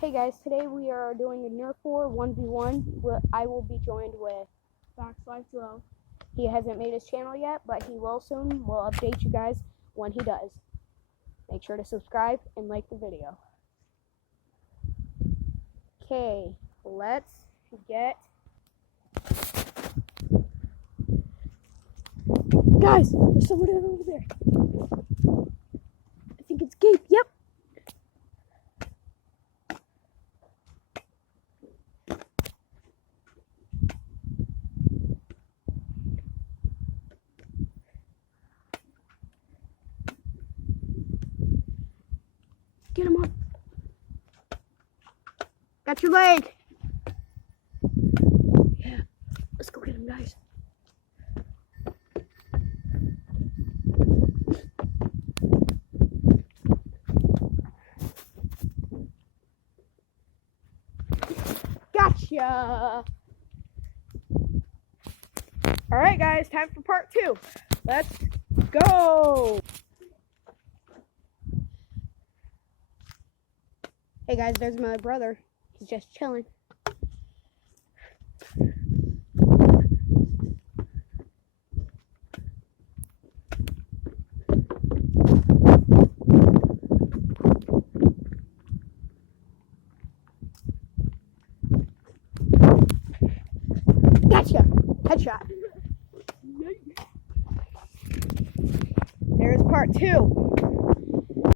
Hey guys, today we are doing a Nerf War 1v1. I will be joined with Fox512. He hasn't made his channel yet, but he will soon. We'll update you guys when he does. Make sure to subscribe and like the video. Okay, let's get... Guys, there's someone over there. I think it's Gabe. Yep. Get him up. Got your leg. Yeah. Let's go get him, guys. Gotcha. All right, guys, time for part 2. Let's go. Hey guys, there's my brother. He's just chilling. Gotcha. Headshot. There's part 2.